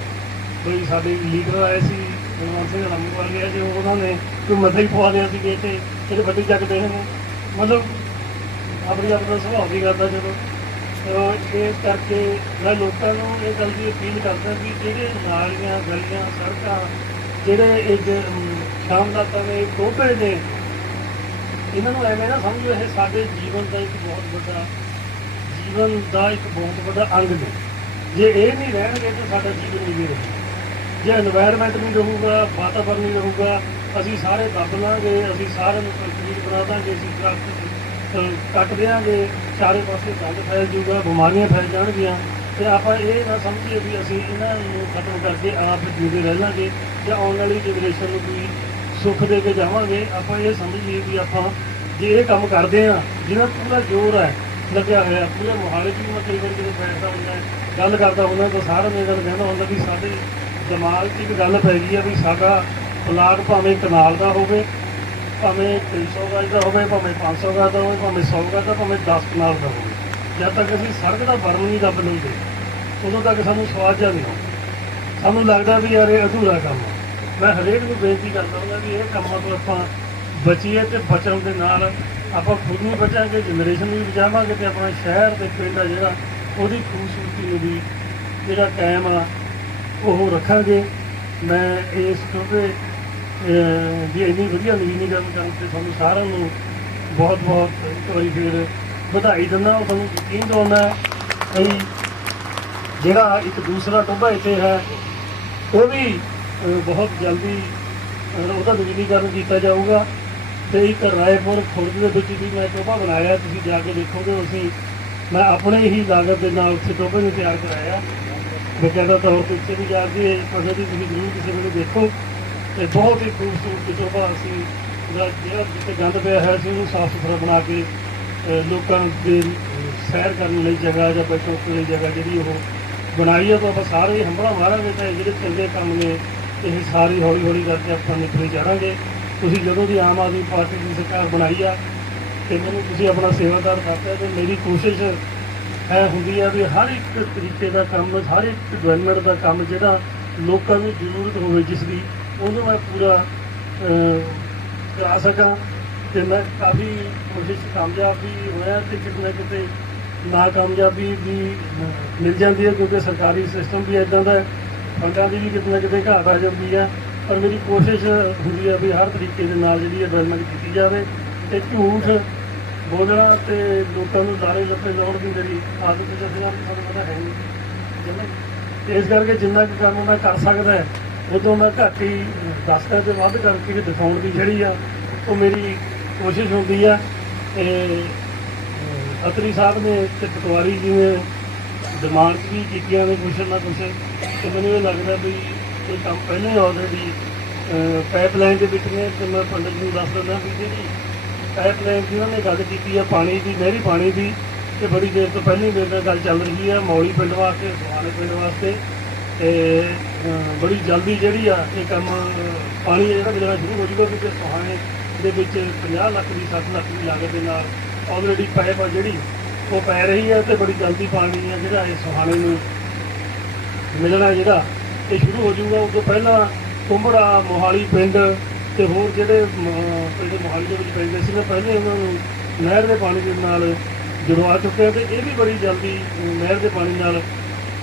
Speaker 7: ਕੋਈ ਸਾਡੇ ਲੀਡਰ ਆਏ ਸੀ ਬਲਵੰਤ ਸਿੰਘ ਲੰਮੂਵਾਲ ਗਿਆ ਜੋ ਉਹਨਾਂ ਨੇ ਕੋਈ ਮਤਾ ਹੀ ਪਵਾ ਦਿਆ ਸੀ ਕਿ ਇੱਥੇ ਜਿਹੜੇ ਵੱਡੀ ਚੱਕ ਦੇਣੇ ਨੇ। ਮਤਲਬ ਆਪਣੀ ਆਪਣਾ ਸੁਭਾਅ ਦੀ ਕਰਦਾ ਜਦੋਂ। ਇਸ ਕਰਕੇ ਮੈਂ ਲੋਕਾਂ ਨੂੰ ਇਹ ਗੱਲ ਦੀ ਅਪੀਲ ਕਰਦਾ ਕਿ ਜਿਹੜੇ ਨਾਲੀਆਂ, ਗਲੀਆਂ, ਸੜਕਾਂ, ਜਿਹੜੇ ਇਹ ਸ਼ਾਮ ਦਾ ਤਵੇ ਟੋਪੇ ਨੇ, ਇਹਨਾਂ ਨੂੰ ਐਵੇਂ ਨਾ ਸਮਝੋ, ਇਹ ਸਾਡੇ ਜੀਵਨ ਦਾ ਇੱਕ ਬਹੁਤ ਵੱਡਾ, ਜੀਵਨ ਦਾ ਇੱਕ ਬਹੁਤ ਵੱਡਾ ਅੰਗ ਨੇ। ਜੇ ਇਹ ਨਹੀਂ ਰਹਿਣਗੇ ਤਾਂ ਸਾਡਾ ਜੀਵਨ ਨਹੀਂ ਰਹੇਗਾ। ਜੇ এনवायरमेंट ਨਹੀਂ ਰਹੂਗਾ, ਵਾਤਾਵਰਨ ਨਹੀਂ ਰਹੂਗਾ, ਅਸੀਂ ਸਾਰੇ ਦੱਬ ਲਾਂਗੇ, ਅਸੀਂ ਸਾਰੇ ਨੂੰ ਤਕਲੀਫ ਬਣਾ ਦਾਂਗੇ, ਅਸੀਂ ਦਰਖਤ ਕੱਟ ਦੇਾਂਗੇ ਚਾਰੇ ਪਾਸੇ ਗੰਦ ਫੈਲ ਜੂਗਾ ਬਿਮਾਰੀਆਂ ਫੈਲ ਜਾਣਗੀਆਂ। ਤੇ ਆਪਾਂ ਇਹ ਨਾ ਸਮਝੀਏ ਵੀ ਅਸੀਂ ਇਹਨਾਂ ਨੂੰ ਖਤਮ ਕਰਕੇ ਆਪ ਜੀਉਂਦੇ ਰਹਿ ਲਾਂਗੇ ਜਾਂ ਆਉਣ ਵਾਲੀ ਜਨਰੇਸ਼ਨ ਨੂੰ ਕੋਈ ਸੁੱਖ ਦੇ ਕੇ ਜਾਵਾਂਗੇ। ਆਪਾਂ ਇਹ ਸਮਝੀਏ ਵੀ ਆਪਾਂ ਜੇ ਇਹ ਕੰਮ ਕਰਦੇ ਆ ਜਿਹਦਾ ਪੂਰਾ ਜ਼ੋਰ ਹੈ ਲੱਗਿਆ ਹੋਇਆ, ਪੂਰੇ ਮੋਹਾਲੀ ਚ ਵੀ ਮੈਂ ਕਈ ਵਾਰ ਜਦੋਂ ਬੈਠਦਾ ਹੁੰਦਾ, ਗੱਲ ਕਰਦਾ ਹੁੰਦਾ, ਤਾਂ ਸਾਰਿਆਂ ਨੂੰ ਇਹ ਗੱਲ ਕਹਿੰਦਾ ਹੁੰਦਾ ਵੀ ਸਾਡੇ ਦਿਮਾਗ 'ਚ ਇੱਕ ਗੱਲ ਪੈ ਗਈ ਆ ਵੀ ਸਾਡਾ ਪਲਾਟ ਭਾਵੇਂ ਕਨਾਲ ਦਾ ਹੋਵੇ, ਭਾਵੇਂ 300 ਗਜ ਦਾ ਹੋਵੇ, ਭਾਵੇਂ 500 ਗਜ ਦਾ ਹੋਵੇ, ਭਾਵੇਂ 100 ਗਜ ਦਾ, ਭਾਵੇਂ 10 ਕਨਾਲ ਦਾ ਹੋਵੇ। ਜਦ ਤੱਕ ਅਸੀਂ ਸੜਕ ਦਾ ਬਰਨ ਨਹੀਂ ਦੱਬ ਲੈਂਦੇ ਉਦੋਂ ਤੱਕ ਸਾਨੂੰ ਸਵਾਦ ਜਾ ਨਹੀਂ ਆਉਂਦਾ। ਸਾਨੂੰ ਲੱਗਦਾ ਵੀ ਯਾਰ ਇਹ ਅਧੂਰਾ ਕੰਮ ਆ। ਮੈਂ ਹਰੇਕ ਨੂੰ ਬੇਨਤੀ ਕਰਦਾ ਹੁੰਦਾ ਵੀ ਇਹ ਕੰਮਾਂ ਤੋਂ ਆਪਾਂ ਬਚੀਏ ਤੇ ਬਚਣ ਦੇ ਨਾਲ ਆਪਾਂ ਖੁਦ ਨੂੰ ਬਚਾਂਗੇ ਜਨਰੇਸ਼ਨ ਨੂੰ ਵੀ ਬਚਾਵਾਂਗੇ ਤੇ ਆਪਣਾ ਸ਼ਹਿਰ ਤੇ ਪਿੰਡ ਆ ਜਿਹੜਾ ਉਹਦੀ ਖੂਬਸੂਰਤੀ ਨੂੰ ਵੀ ਜਿਹੜਾ ਕਾਇਮ ਆ ਉਹ ਰੱਖਾਂਗੇ। ਮੈਂ ਇਸ ਕਿਉਂਕਿ ਦੀ ਇੰਨੀ ਵਧੀਆ ਨਵੀਨੀਕਰਨ ਕਰਨ ਤੇ ਤੁਹਾਨੂੰ ਸਾਰਿਆਂ ਨੂੰ ਬਹੁਤ ਬਹੁਤ ਤੁਹਾਡੀ ਫਿਰ ਵਧਾਈ ਦਿੰਦਾ ਤੁਹਾਨੂੰ ਯਕੀਨ ਦਿਵਾਉਂਦਾ ਕਿ ਜਿਹੜਾ ਇੱਕ ਦੂਸਰਾ ਟੋਭਾ ਇੱਥੇ ਹੈ ਉਹ ਵੀ ਬਹੁਤ ਜਲਦੀ ਅਹ, ਉਹਦਾ ਨਵੀਨੀਕਰਨ ਕੀਤਾ ਜਾਊਗਾ। ਤੇ ਇੱਕ ਰਾਏਪੁਰ ਖੁਰਦ ਦੇ ਵਿੱਚ ਵੀ ਮੈਂ ਟੋਭਾ ਬਣਾਇਆ, ਤੁਸੀਂ ਜਾ ਕੇ ਦੇਖੋਗੇ, ਅਸੀਂ ਮੈਂ ਆਪਣੇ ਹੀ ਲਾਗਤ ਦੇ ਨਾਲ ਉੱਥੇ ਟੋਭੇ ਨੂੰ ਤਿਆਰ ਕਰਾਇਆ। ਬਕਾਇਦਾ ਤੌਰ ਤੇ ਉੱਥੇ ਵੀ ਜਾ ਕੇ ਪਤਾ ਦੀ ਤੁਸੀਂ ਜ਼ਰੂਰ ਕਿਸੇ ਵੇਲੇ ਦੇਖੋ। ਤੇ ਬਹੁਤ ਹੀ ਖੂਬਸੂਰਤ ਟੋਭਾ ਅਸੀਂ ਜਿਹੜਾ ਜਿੱਥੇ ਗੰਦ ਪਿਆ ਹੈ ਸੀ, ਉਹਨੂੰ ਸਾਫ਼ ਸੁਥਰਾ ਬਣਾ ਕੇ ਲੋਕਾਂ ਦੇ ਸੈਰ ਕਰਨ ਲਈ ਜਗ੍ਹਾ ਜਾਂ ਬੈਠਣ ਲਈ ਜਗ੍ਹਾ ਜਿਹੜੀ ਉਹ ਬਣਾਈ ਹੈ ਤਾਂ ਆਪਾਂ ਸਾਰੇ ਹੰਭਲਾ ਮਾਰਾਂਗੇ ਤਾਂ ਇਹ ਜਿਹੜੇ ਚੰਗੇ ਕੰਮ ਨੇ, ਇਹ ਸਾਰੇ ਹੌਲੀ ਹੌਲੀ ਕਰਕੇ ਆਪਾਂ ਨਿਕਲੇ ਜਾਵਾਂਗੇ। ਤੁਸੀਂ ਜਦੋਂ ਦੀ ਆਮ ਆਦਮੀ ਪਾਰਟੀ ਦੀ ਸਰਕਾਰ ਬਣਾਈ ਆ ਤੇ ਮੈਨੂੰ ਤੁਸੀਂ ਆਪਣਾ ਸੇਵਾਦਾਰ ਕਰਤਾ ਤੇ ਮੇਰੀ ਕੋਸ਼ਿਸ਼ ਹੈ ਹੁੰਦੀ ਆ ਵੀ ਹਰ ਇੱਕ ਤਰੀਕੇ ਦਾ ਕੰਮ, ਹਰ ਇੱਕ ਡਿਵੈਲਪਮੈਂਟ ਦਾ ਕੰਮ ਜਿਹੜਾ ਲੋਕਾਂ ਨੂੰ ਜ਼ਰੂਰਤ ਹੋਵੇ, ਜਿਸ ਦੀ, ਉਹਨੂੰ ਮੈਂ ਪੂਰਾ ਕਰਾ ਸਕਾਂ ਤੇ ਮੈਂ ਕਾਫੀ ਕੋਸ਼ਿਸ਼ ਕਾਮਯਾਬ ਵੀ ਹੋਇਆ ਤੇ ਕਿਤੇ ਨਾ ਕਿਤੇ ਨਾਕਾਮਯਾਬੀ ਵੀ ਮਿਲ ਜਾਂਦੀ ਹੈ ਕਿਉਂਕਿ ਸਰਕਾਰੀ ਸਿਸਟਮ ਵੀ ਇਦਾਂ ਦਾ ਹੈ। ਫੰਡਾਂ ਦੀ ਵੀ ਕਿਤੇ ਨਾ ਕਿਤੇ ਘਾਟ ਆ ਜਾਂਦੀ ਹੈ। ਪਰ ਮੇਰੀ ਕੋਸ਼ਿਸ਼ ਹੁੰਦੀ ਹੈ ਵੀ ਹਰ ਤਰੀਕੇ ਦੇ ਨਾਲ ਜਿਹੜੀ ਹੈ ਡਿਵੈਲਪਮੈਂਟ ਕੀਤੀ ਜਾਵੇ ਤੇ ਝੂਠ ਬੋਲਣਾ ਤੇ ਲੋਕਾਂ ਨੂੰ ਲਾਰੇ ਲੱਪੇ ਲਾਉਣ ਦੀ ਮੇਰੀ ਆਦਤ ਜਦੋਂ ਤੁਹਾਨੂੰ ਪਤਾ ਹੈ ਨਹੀਂ। ਇਸ ਕਰਕੇ ਜਿੰਨਾ ਕੁ ਕੰਮ ਮੈਂ ਕਰ ਸਕਦਾ ਹੈ, ਉਦੋਂ ਮੈਂ ਘੱਟ ਹੀ ਦੱਸਦਾ ਤੇ ਵੱਧ ਕਰਕੇ ਦਿਖਾਉਣ ਦੀ ਜਿਹੜੀ ਆ ਉਹ ਮੇਰੀ ਕੋਸ਼ਿਸ਼ ਹੁੰਦੀ ਆ। ਤੇ ਅਤਰੀ ਸਾਹਿਬ ਨੇ ਤੇ ਪਟਵਾਰੀ ਜੀ ਨੇ ਦਿਮਾਗ ਵੀ ਕੀਤੀਆਂ ਨੇ ਕੁਛ ਨਾ ਕੁਛ ਤੇ ਮੈਨੂੰ ਇਹ ਲੱਗਦਾ ਵੀ ਇਹ ਕੰਮ ਪਹਿਲਾਂ ਹੀ ਆਲਰੇਡੀ ਪਾਈਪਲਾਈਨ ਦੇ ਵਿੱਚ ਨੇ, ਤੇ ਮੈਂ ਪੰਡਤ ਜੀ ਨੂੰ ਦੱਸ ਦਿੰਦਾ ਵੀ ਜਿਹੜੀ ਪਾਈਪਲਾਈਨ ਦੀ ਉਹਨਾਂ ਨੇ ਗੱਲ ਕੀਤੀ ਹੈ ਪਾਣੀ ਦੀ, ਨਹਿਰੀ ਪਾਣੀ ਦੀ, ਤੇ ਬੜੀ ਦੇਰ ਤੋਂ ਪਹਿਲਾਂ ਹੀ ਮੇਰੇ ਨਾਲ ਗੱਲ ਚੱਲ ਰਹੀ ਹੈ ਮੌਲੀ ਪਿੰਡ ਵਾਸਤੇ ਸੁਹਾਣੇ ਪਿੰਡ ਵਾਸਤੇ, ਤੇ ਬੜੀ ਜਲਦੀ ਜਿਹੜੀ ਆ ਇਹ ਕੰਮ ਪਾਣੀ ਜਿਹੜਾ ਮਿਲਣਾ ਸ਼ੁਰੂ ਹੋ ਜੂਗਾ ਕਿਉਂਕਿ ਸੁਹਾਣੇ ਦੇ ਵਿੱਚ 50 ਲੱਖ ਦੀ 60 ਲੱਖ ਦੀ ਲਾਗਤ ਦੇ ਨਾਲ ਆਲਰੇਡੀ ਪਾਈਪ ਆ ਜਿਹੜੀ, ਉਹ ਪੈ ਰਹੀ ਹੈ ਤੇ ਬੜੀ ਜਲਦੀ ਪਾਣੀ ਆ ਜਿਹੜਾ ਇਹ ਸੁਹਾਣੇ ਨੂੰ ਮਿਲਣਾ ਜਿਹੜਾ ਇਹ ਸ਼ੁਰੂ ਹੋ ਜਾਊਗਾ। ਉਸ ਤੋਂ ਪਹਿਲਾਂ ਕੁੰਬੜਾ ਮੋਹਾਲੀ ਪਿੰਡ ਤੇ ਹੋਰ ਜਿਹੜੇ ਮ, ਪਿੰਡ ਮੋਹਾਲੀ ਦੇ ਵਿੱਚ ਪੈਂਦੇ ਸੀ ਨਾ ਪਹਿਲੇ ਉਹਨਾਂ ਨੂੰ ਨਹਿਰ ਦੇ ਪਾਣੀ ਦੇ ਨਾਲ ਜੁੜਵਾ ਚੁੱਕੇ ਆ ਤੇ ਇਹ ਵੀ ਬੜੀ ਜਲਦੀ ਨਹਿਰ ਦੇ ਪਾਣੀ ਨਾਲ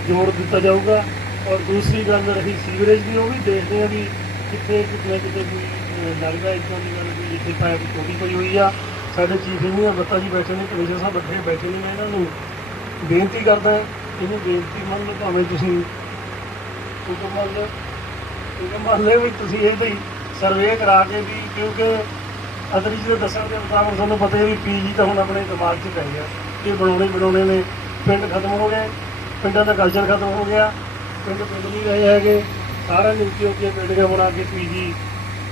Speaker 7: ਜੋੜ ਦਿੱਤਾ ਜਾਊਗਾ। ਔਰ ਦੂਸਰੀ ਗੱਲ ਰਹੀ ਸੀਵਰੇਜ ਦੀ ਉਹ ਵੀ ਦੇਖਦੇ ਆ ਵੀ ਕਿੱਥੇ ਕਿਤੇ ਕਿਤੇ ਕੋਈ ਲੱਗਦਾ ਇਦਾਂ ਦੀ ਗੱਲ ਵੀ ਜਿੱਥੇ ਪਾਇਪ ਟੁੱਟੀ ਪਈ ਹੋਈ ਆ। ਸਾਡੇ ਚੀਫ ਇੰਜੀਨੀਅਰ ਬੱਤਾ ਜੀ ਬੈਠੇ ਨੇ ਕਮਿਸ਼ਨਰ ਸਾਹਿਬ ਬੈਠੇ ਬੈਠੇ ਨੇ ਮੈਂ ਇਹਨਾਂ ਨੂੰ ਬੇਨਤੀ ਕਰਦਾ ਇਹਨੂੰ ਬੇਨਤੀ ਮੰਨ ਲਓ ਭਾਵੇਂ ਤੁਸੀਂ ਹੁਕਮ ਮੰਨ ਲਓ ਹੁਕਮ ਮੰਨ ਲਿਓ ਵੀ ਤੁਸੀਂ ਇਹ ਵੀ ਸਰਵੇ ਕਰਾ ਕੇ ਵੀ ਕਿਉਂਕਿ ਅਦਰੀ ਜੀ ਦੇ ਦੱਸਣ ਦੇ ਮੁਤਾਬਕ ਤੁਹਾਨੂੰ ਪਤਾ ਹੈ ਵੀ ਪੀਜੀ ਤਾਂ ਹੁਣ ਆਪਣੇ ਦਿਮਾਗ 'ਚ ਪੈ ਗਿਆ ਇਹ ਬਣਾਉਣੇ ਬਣਾਉਣੇ ਨੇ। ਪਿੰਡ ਖਤਮ ਹੋ ਗਏ। ਪਿੰਡਾਂ ਦਾ ਕਲਚਰ ਖਤਮ ਹੋ ਗਿਆ। ਪਿੰਡ ਪਿੰਡ ਨਹੀਂ ਰਹੇ ਹੈਗੇ। ਸਾਰਿਆਂ ਨੇ ਉੱਚੇ ਉੱਚੇ ਬਿਲਡਿੰਗਾਂ ਬਣਾ ਕੇ ਪੀਜੀ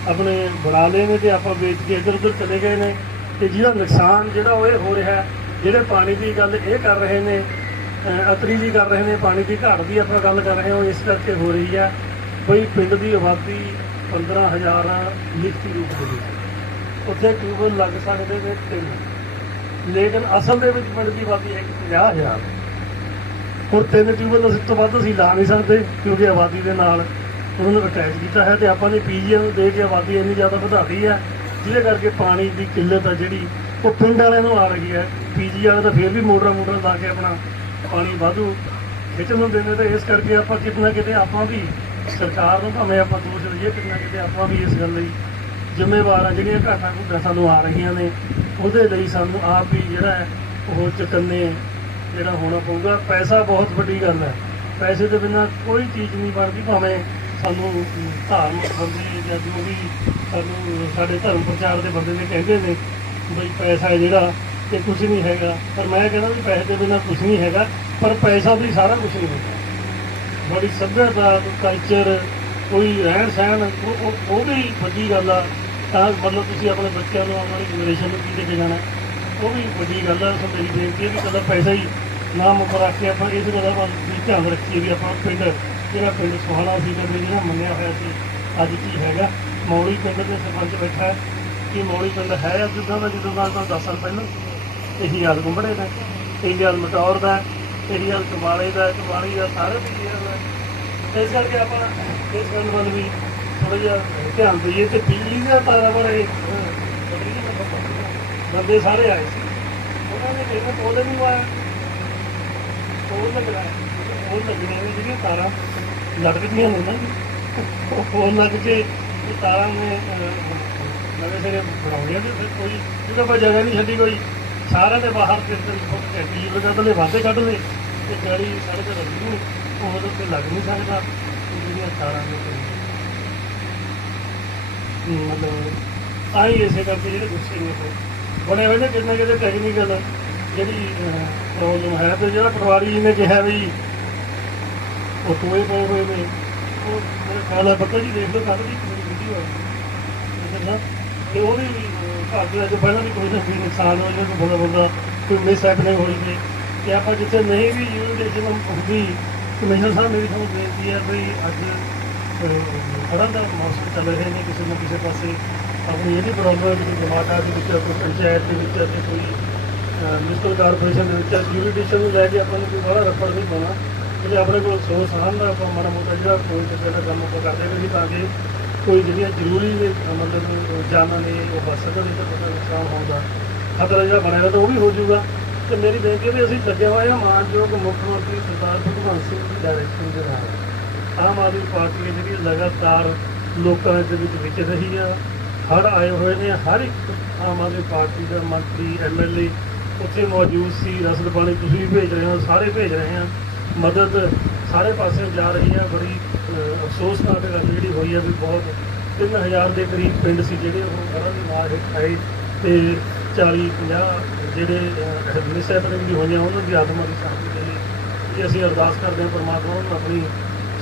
Speaker 7: ਆਪਣੇ ਬਣਾ ਲਏ ਨੇ ਤੇ ਆਪਾਂ ਵੇਚ ਕੇ ਇੱਧਰ ਉੱਧਰ ਚਲੇ ਗਏ ਨੇ। ਤੇ ਜਿਹਦਾ ਨੁਕਸਾਨ ਜਿਹੜਾ ਉਹ ਇਹ ਹੋ ਰਿਹਾ, ਜਿਹੜੇ ਪਾਣੀ ਦੀ ਗੱਲ ਇਹ ਕਰ ਰਹੇ ਨੇ ਅਤਰੀ ਜੀ ਕਰ ਰਹੇ ਨੇ, ਪਾਣੀ ਦੀ ਘਾਟ ਦੀ ਆਪਾਂ ਗੱਲ ਕਰ ਰਹੇ ਹਾਂ, ਇਸ ਕਰਕੇ ਹੋ ਰਹੀ ਹੈ ਬਈ ਪਿੰਡ ਦੀ ਆਬਾਦੀ 15000 ਲਿਖਤੀ ਰੂਪ ਦੇ ਵਿੱਚ। ਉੱਥੇ ਟਿਊਬਲ ਲੱਗ ਸਕਦੇ ਨੇ ਤਿੰਨ। ਲੇਕਿਨ ਅਸਲ ਦੇ ਵਿੱਚ ਪਿੰਡ ਦੀ ਆਬਾਦੀ ਹੈ 50000 ਹੁਣ ਤਿੰਨ ਟਿਊਬਲ ਅਸੀਂ ਤੋਂ ਵੱਧ ਅਸੀਂ ਲਾ ਨਹੀਂ ਸਕਦੇ, ਕਿਉਂਕਿ ਆਬਾਦੀ ਦੇ ਨਾਲ ਉਹਨਾਂ ਨੂੰ ਅਟੈਚ ਕੀਤਾ ਹੈ ਤੇ ਆਪਾਂ ਨੇ ਪੀਜੀਆਂ ਨੂੰ ਦੇ ਕੇ ਆਬਾਦੀ ਇੰਨੀ ਜ਼ਿਆਦਾ ਵਧਾਤੀ ਹੈ, ਜਿਹਦੇ ਕਰਕੇ ਪਾਣੀ ਦੀ ਕਿੱਲਤ ਆ ਜਿਹੜੀ ਉਹ ਪਿੰਡ ਵਾਲਿਆਂ ਨੂੰ ਆ ਰਹੀ ਹੈ। ਪੀਜੀ ਵਾਲੇ ਤਾਂ ਫਿਰ ਵੀ ਮੋਟਰਾਂ ਮੋਟਰਾਂ ਲਾ ਕੇ ਆਪਣਾ ਪਾਣੀ ਵਾਧੂ ਖਿੱਚ ਲੈਂਦੇ ਨੇ ਤੇ ਇਸ ਕਰਕੇ ਆਪਾਂ ਕਿਤੇ ਨਾ ਕਿਤੇ ਆਪਾਂ ਵੀ ਸਰਕਾਰ ਨੂੰ ਭਾਵੇਂ ਆਪਾਂ ਦੋਸ਼ ਦਈਏ ਕਿਤੇ ਨਾ ਕਿਤੇ ਆਪਾਂ ਵੀ ਇਸ ਗੱਲ ਲਈ ਜ਼ਿੰਮੇਵਾਰ ਆ, ਜਿਹੜੀਆਂ ਘਾਟਾਂ ਘੁੱਟਾਂ ਸਾਨੂੰ ਆ ਰਹੀਆਂ ਨੇ, ਉਹਦੇ ਲਈ ਸਾਨੂੰ ਆਪ ਹੀ ਜਿਹੜਾ ਹੈ, ਉਹ ਚੁਕੰਨੇ ਜਿਹੜਾ ਹੋਣਾ ਪਊਗਾ। ਪੈਸਾ ਬਹੁਤ ਵੱਡੀ ਗੱਲ ਹੈ। ਪੈਸੇ ਦੇ ਬਿਨਾਂ ਕੋਈ ਚੀਜ਼ ਨਹੀਂ ਬਣਦੀ, ਭਾਵੇਂ ਸਾਨੂੰ ਧਾਰਮਿਕ ਬੰਦੇ ਜਾਂ ਜੋ ਵੀ ਸਾਨੂੰ ਸਾਡੇ ਧਰਮ ਪ੍ਰਚਾਰ ਦੇ ਬੰਦੇ ਨੇ ਕਹਿੰਦੇ ਨੇ, ਬਈ ਪੈਸਾ ਜਿਹੜਾ ਇਹ ਕੁਝ ਨਹੀਂ ਹੈਗਾ। ਪਰ ਮੈਂ ਕਹਿੰਦਾ ਵੀ ਪੈਸੇ ਦੇ ਬਿਨਾਂ ਕੁਝ ਨਹੀਂ ਹੈਗਾ, ਪਰ ਪੈਸਾ ਵੀ ਸਾਰਾ ਕੁਝ ਨਹੀਂ ਹੁੰਦਾ ਬੜੀ ਸੱਭਿਅਤਾ ਕਲਚਰ ਕੋਈ ਰਹਿਣ ਸਹਿਣ, ਉਹ ਉਹ- ਉਹ ਵੀ ਵੱਡੀ ਗੱਲ ਆ। ਤਾਂ ਮਤਲਬ ਤੁਸੀਂ ਆਪਣੇ ਬੱਚਿਆਂ ਨੂੰ ਆਉਣ ਵਾਲੀ ਜਨਰੇਸ਼ਨ ਨੂੰ ਕੀ ਦੇ ਕੇ ਜਾਣਾ? ਉਹ ਵੀ ਵੱਡੀ ਗੱਲ ਆ, ਸੋ ਮੇਰੀ ਬੇਨਤੀ ਹੈ ਵੀ ਕਦਾ ਪੈਸਾ ਹੀ ਨਾ ਮੁੱਕ ਰੱਖ ਕੇ ਆਪਾਂ ਇਸ ਗੱਲ ਦਾ ਧਿਆਨ ਰੱਖੀਏ ਵੀ ਆਪਾਂ ਪਿੰਡ ਜਿਹੜਾ ਪਿੰਡ ਸੁਹਾਣਾ ਸੀ ਕਰਦੇ ਜਿਹੜਾ ਮੰਨਿਆ ਹੋਇਆ ਸੀ, ਅੱਜ ਕੀ ਹੈਗਾ? ਮੌਲੀ ਪਿੰਡ ਦੇ ਸਰਪੰਚ ਬੈਠਾ ਹੈ। ਕਿ ਮੌੜੀ ਪਿੰਡ ਹੈ ਜਿੱਦਾਂ ਦਾ ਜਿੱਦਾਂ ਦਾ ਤਾਂ 10 ਸਾਲ ਪਹਿਲਾਂ ਇਹੀ ਹਾਲ ਗੁੰਬੜੇ ਦਾ ਇਹੀ ਹਾਲ ਮਟੌਰ ਦਾ ਇਹੀ ਹਾਲ ਕਮਾਲੇ ਦਾ ਕਮਾਲੀ ਦਾ ਸਾਰੇ ਪਿੰਡ ਦਾ ਇਸ ਕਰਕੇ ਆਪਾਂ ਇਸ ਗੱਲ ਵੱਲ ਵੀ ਥੋੜਾ ਜਿਹਾ ਧਿਆਨ ਦਈਏ ਤੇ ਬਿਜਲੀ ਦਾ ਤਾਰਾ ਬੜੇ ਬੰਦੇ ਸਾਰੇ ਆਏ ਸੀ। ਉਹਨਾਂ ਨੇ ਕਿਹਾ ਪੌਦੇ ਨੂੰ ਆਇਆ ਉਹ ਲੱਗਣਾ ਉਹ ਲੱਗਣੀਆਂ ਨੇ ਜਿਹੜੀਆਂ ਤਾਰਾਂ ਲੜਕਦੀਆਂ ਨੇ ਨਾ ਉਹ ਲੱਗ ਕੇ ਤਾਰਾਂ ਨੇ ਅਹ, ਨਵੇਂ ਸਿਰੇ ਬਣਾਉਣੀਆਂ ਤੇ ਕੋਈ ਜਿਹਦਾ ਕੋਈ ਜਗ੍ਹਾ ਨਹੀਂ ਛੱਡੀ ਕੋਈ। ਸਾਰਿਆਂ ਦੇ ਬਾਹਰ ਤੇ ਟੈਂਕੀ ਵਗਾ ਤਲੇ ਵਾਧੇ ਕੱਢ ਲਏ ਤੇ ਗਾੜੀ ਸੜਕ ਰੱਖੀ ਨੂੰ ਉਹ ਉਹਦੇ ਤੇ ਲੱਗ ਨਹੀਂ ਸਕਦਾ ਉਹ ਜਿਹੜੀਆਂ ਤਾਰਾਂ ਨੇ ਉਹ ਮਤਲਬ ਤਾਂ ਹੀ ਇਸੇ ਕਰਕੇ ਜਿਹੜੇ ਗੁੱਸੇ ਨੇ ਉਹ। ਬਣੇ ਹੋਏ ਨੇ ਕਿੰਨੇ ਕਿਤੇ ਟੈਕਨੀਕਲ ਜਿਹੜੀ ਪ੍ਰੋਬਲਮ ਹੈ ਤੇ ਜਿਹੜਾ ਪਟਵਾਰੀ ਨੇ ਕਿਹਾ ਵੀ ਉਹ ਟੋਏ ਪਏ ਹੋਏ ਨੇ। ਉਹ ਮੇਰੇ ਖਿਆਲ ਹੈ ਪਤਾ ਜੀ ਦੇਖ ਲਓ ਕੱਲ ਦੀ ਵੀਡੀਓ ਹੈ। ਤੇ ਉਹ ਅੱਜ ਅੱਜ ਪਹਿਲਾਂ ਵੀ ਕੋਈ ਨਾ ਕੋਈ ਨੁਕਸਾਨ ਹੋ ਜਾਵੇ ਬੰਦਾ ਬੰਦਾ ਕੋਈ ਮਿਸ ਨਹੀਂ ਹੋਈ ਸੀ ਤੇ ਆਪਾਂ ਜਿੱਥੇ ਨਹੀਂ ਵੀ ਯੂਨੀਟੇਸ਼ਨ ਹੁੰਦੀ, ਕਮਿਸ਼ਨਰ ਸਾਹਿਬ ਮੇਰੀ ਤੁਹਾਨੂੰ ਬੇਨਤੀ ਹੈ ਵੀ ਅੱਜ ਫੜਨ ਦਾ ਮੌਸਮ ਚੱਲ ਰਹੇ ਨੇ ਕਿਸੇ ਨਾ ਕਿਸੇ ਪਾਸੇ ਆਪਣੀ ਇਹ ਵੀ ਪ੍ਰੋਬਲਮ ਹੈ ਕਿ ਜਮਾਤਾ ਦੇ ਵਿੱਚ, ਕੋਈ ਪੰਚਾਇਤ ਦੇ ਵਿੱਚ ਅਤੇ ਕੋਈ ਮਿਊਨਿਸਪਲ ਕਾਰਪੋਰੇਸ਼ਨ ਦੇ ਵਿੱਚ ਯੂਨੀਟੇਸ਼ਨ ਨੂੰ ਲੈ ਕੇ ਆਪਾਂ ਨੂੰ ਕੋਈ ਬੜਾ ਰੱਪੜ ਨਹੀਂ ਪਾਉਣਾ। ਜੇ ਆਪਣੇ ਕੋਲ ਸੋਰਸ ਹਨ ਦਾ ਆਪਾਂ ਮਾੜਾ ਮੋਟਾ ਜਿਹੜਾ ਕੋਈ ਕਿਸੇ ਦਾ ਕੰਮ ਆਪਾਂ ਕਰਦੇ ਵੀ ਤਾਂ ਕਿ ਕੋਈ ਜਿਹੜੀਆਂ ਜ਼ਰੂਰੀ ਨੇ ਮਤਲਬ ਜਾਨਾਂ ਨੇ, ਉਹ ਬਸ ਸਕਣ ਨਹੀਂ ਤਾਂ ਪਤਾ ਨੁਕਸਾਨ ਹੋਊਗਾ ਖਤਰਾ ਜਿਹੜਾ ਬਣਿਆ ਹੋਇਆ ਤਾਂ ਉਹ ਵੀ ਹੋ ਜਾਊਗਾ। ਤੇ ਮੇਰੀ ਬੇਨਤੀ ਹੈ ਵੀ ਅਸੀਂ ਲੱਗੇ ਹੋਏ ਹਾਂ, ਮਾਨਯੋਗ ਮੁੱਖ ਮੰਤਰੀ ਸਰਦਾਰ ਭਗਵੰਤ ਸਿੰਘ ਦੀ ਡਾਇਰੈਕਸ਼ਨ ਦੇ ਨਾਲ। ਆਮ ਆਦਮੀ ਪਾਰਟੀ ਹੈ ਜਿਹੜੀ ਲਗਾਤਾਰ ਲੋਕਾਂ ਦੇ ਵਿੱਚ ਵਿਚ ਰਹੀ ਆ। ਹੜ ਆਏ ਹੋਏ ਨੇ, ਹਰ ਇੱਕ ਆਮ ਆਦਮੀ ਪਾਰਟੀ ਦਾ ਮੰਤਰੀ ਐਮਐਲਏ ਉੱਥੇ ਮੌਜੂਦ ਸੀ, ਰਸਦ ਪਾਣੀ ਤੁਸੀਂ ਵੀ ਭੇਜ ਰਹੇ ਹੋ, ਸਾਰੇ ਭੇਜ ਰਹੇ ਆ ਮਦਦ ਸਾਰੇ ਪਾਸੇ ਜਾ ਰਹੀ ਹੈ। ਬੜੀ ਅਫਸੋਸਨਾਕ ਗੱਲ ਜਿਹੜੀ ਹੋਈ ਹੈ ਵੀ ਬਹੁਤ 3000 ਦੇ ਕਰੀਬ ਪਿੰਡ ਸੀ ਜਿਹੜੇ ਉਹ ਹੜ੍ਹਾਂ ਦੀ ਮਾਰ ਹੇਠ ਆਏ ਤੇ 40 50 ਜਿਹੜੇ ਮਿਸਹੈਪਨਿੰਗ ਵੀ ਹੋਈਆਂ, ਉਹਨਾਂ ਦੀ ਆਤਮਾ ਦੀ ਸ਼ਾਂਤੀ ਦੇ ਲਈ ਇਹ ਅਸੀਂ ਅਰਦਾਸ ਕਰਦੇ ਹਾਂ, ਪਰਮਾਤਮਾ ਨੂੰ ਆਪਣੀ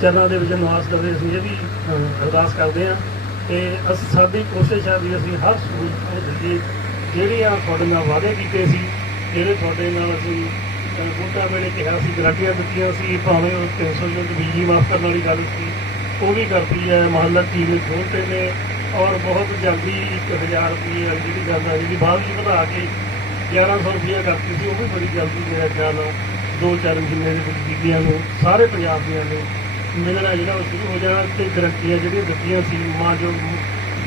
Speaker 7: ਚਰਨਾਂ ਦੇ ਵਿੱਚ ਨਿਵਾਸ ਦੇਵੇ। ਅਸੀਂ ਇਹ ਵੀ ਅਰਦਾਸ ਕਰਦੇ ਹਾਂ ਤੇ ਅਸ ਸਾਡੀ ਕੋਸ਼ਿਸ਼ ਹੈ ਵੀ ਅਸੀਂ ਹਰ ਸਹੂਲਤ ਨੂੰ ਦਿੱਤੀ ਜਿਹੜੀਆਂ ਤੁਹਾਡੇ ਨਾਲ ਵਾਅਦੇ ਕੀਤੇ ਸੀ, ਜਿਹੜੇ ਤੁਹਾਡੇ ਨਾਲ ਅਸੀਂ ਅਹ, ਵੋਟਾਂ ਵੇਲੇ ਕਿਹਾ ਸੀ ਗਰੰਟੀਆਂ ਦਿੱਤੀਆਂ ਸੀ ਭਾਵੇਂ ਉਹ 300 ਯੂਨਿਟ ਬਿਜਲੀ ਮਾਫ ਕਰਨ ਵਾਲੀ ਗੱਲ ਸੀ ਉਹ ਵੀ ਕਰਤੀ ਹੈ ਮਹੱਲਾ ਟੀਮ ਖੋਲ੍ਹਤੇ ਨੇ ਔਰ ਬਹੁਤ ਜਲਦੀ 1000 ਰੁਪਏ ਜਿਹੜੀ ਗੱਲ ਆ ਜਿਹੜੀ ਬਾਅਦ ਵਿੱਚ ਵਧਾ ਕੇ 1100 ਰੁਪਏ ਕਰਤੀ ਸੀ ਉਹ ਵੀ ਬੜੀ ਜਲਦੀ ਮੇਰਾ ਖਿਆਲ ਦੋ ਚਾਰ ਮਹੀਨੇ ਦੇ ਵਿੱਚ ਬੀਬੀਆਂ ਨੂੰ ਸਾਰੇ ਪੰਜਾਬ ਦੀਆਂ ਨੂੰ ਮਿਲਣਾ ਜਿਹੜਾ ਉਹ ਸ਼ੁਰੂ ਹੋ ਜਾਣਾ ਤੇ ਗਰੰਟੀਆਂ ਜਿਹੜੀਆਂ ਦਿੱਤੀਆਂ ਸੀ ਮਾਂ ਜੋ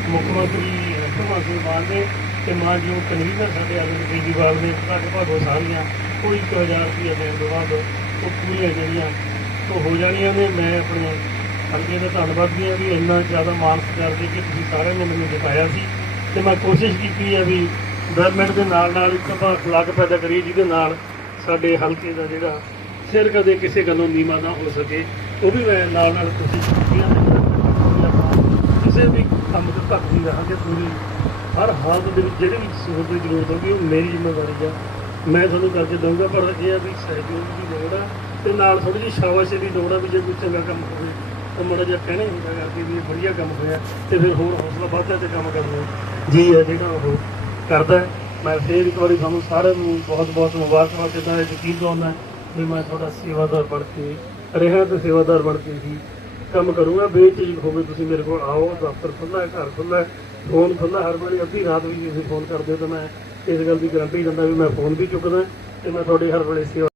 Speaker 7: ਮੁੱਖ ਮੰਤਰੀ ਭਗਵੰਤ ਸਿੰਘ ਮਾਨ ਨੇ ਤੇ ਮਾਂ ਜੋ ਕਨਵੀਨਰ ਸਾਡੇ ਅਰਵਿੰਦ ਕੇਜਰੀਵਾਲ ਨੇ ਸਾਡੇ ਭਾਗੋ ਸਾਰੀਆਂ ਕੋਈ 1000 ਰੁਪਏ ਦੇਣ ਤੋਂ ਬਾਅਦ ਉਹ ਪੂਰੀਆਂ ਜਿਹੜੀਆਂ, ਉਹ ਹੋ ਜਾਣੀਆਂ ਨੇ। ਮੈਂ ਆਪਣੇ ਹਲਕੇ ਦਾ ਧੰਨਵਾਦੀ ਹਾਂ ਵੀ ਇੰਨਾ ਜ਼ਿਆਦਾ ਮਾਣ ਸਤਿਕਾਰ ਦੇ ਕੇ ਤੁਸੀਂ ਸਾਰਿਆਂ ਨੇ ਮੈਨੂੰ ਦਿਖਾਇਆ ਸੀ। ਤੇ ਮੈਂ ਕੋਸ਼ਿਸ਼ ਕੀਤੀ ਹੈ ਵੀ ਡਿਵੈਲਪਮੈਂਟ ਦੇ ਨਾਲ ਨਾਲ ਇੱਕ ਆਪਾਂ ਅਖਲਾਕ ਪੈਦਾ ਕਰੀਏ, ਜਿਹਦੇ ਨਾਲ ਸਾਡੇ ਹਲਕੇ ਦਾ ਜਿਹੜਾ ਸਿਰ ਕਦੇ ਕਿਸੇ ਗੱਲੋਂ ਨੀਵਾਂ ਨਾ ਹੋ ਸਕੇ। ਉਹ ਵੀ ਮੈਂ ਨਾਲ ਨਾਲ ਕੋਸ਼ਿਸ਼ ਕੀਤੀ ਹੈ। ਆਪਾਂ ਕਿਸੇ ਵੀ ਕੰਮ ਤੇ ਭਗਤੀ ਰਹਾਂਗੇ, ਪੂਰੀ ਹਰ ਹਾਲਤ ਦੇ ਵਿੱਚ ਜਿਹੜੇ ਵੀ ਸਹੂਲਤ ਦੀ ਜ਼ਰੂਰਤ ਹੋਊਗੀ, ਉਹ ਮੇਰੀ ਜ਼ਿੰਮੇਵਾਰੀ ਆ। ਮੈਂ ਤੁਹਾਨੂੰ ਕਰਕੇ ਦਊਂਗਾ, ਪਰ ਇਹ ਆ ਵੀ ਸਹਿਯੋਗ ਦੀ ਲੋੜ ਆ ਤੇ ਨਾਲ ਥੋੜੀ ਜਿਹੀ ਸ਼ਾਬਾਸ਼ ਦੀ ਲੋੜ ਆ ਵੀ ਜੇ ਕੋਈ ਚੰਗਾ ਕੰਮ ਹੋਵੇ ਤਾਂ ਮਾੜਾ ਜਿਹਾ ਕਹਿਣਾ ਹੀ ਹੁੰਦਾ ਗਾ ਕਿ ਵੀ ਇਹ ਵਧੀਆ ਕੰਮ ਹੋਇਆ ਤੇ ਫਿਰ ਹੋਰ ਹੌਸਲਾ ਵੱਧਦਾ ਤੇ ਕੰਮ ਕਰਨਾ। ਜੀ ਹੈ ਜਿਹੜਾ ਉਹ ਕਰਦਾ ਮੈਂ ਫੇਰ ਇੱਕ ਵਾਰੀ ਤੁਹਾਨੂੰ ਸਾਰਿਆਂ ਨੂੰ ਬਹੁਤ ਬਹੁਤ ਮੁਬਾਰਕਬਾਦ ਦਿੰਦਾ ਹਾਂ ਯਕੀਨ ਦਵਾਉਂਦਾ ਵੀ ਮੈਂ ਤੁਹਾਡਾ ਸੇਵਾਦਾਰ ਬਣ ਕੇ ਰਿਹਾ ਤੇ ਸੇਵਾਦਾਰ ਬਣ ਕੇ ਹੀ ਕੰਮ ਕਰੂੰਗਾ। ਬੇਝਿਜਕ ਹੋਵੇ ਤੁਸੀਂ ਮੇਰੇ ਕੋਲ ਆਓ, ਦਫ਼ਤਰ ਖੁੱਲ੍ਹਾ ਹੈ, ਘਰ ਖੁੱਲ੍ਹਾ ਹੈ ਫੋਨ ਖੁੱਲ੍ਹਾ ਹਰ ਵੇਲੇ ਅੱਧੀ ਰਾਤ ਵੀ ਤੁਸੀਂ ਫੋਨ ਕਰਦੇ ਹੋ ਤਾਂ ਮੈਂ ਇਸ ਗੱਲ ਦੀ ਗਰੰਟੀ ਦਿੰਦਾ ਵੀ ਮੈਂ ਫੋਨ ਵੀ ਚੁੱਕਦਾ ਤੇ ਮੈਂ ਤੁਹਾਡੇ ਹਰ ਵੇਲੇ ਸੇਵਾ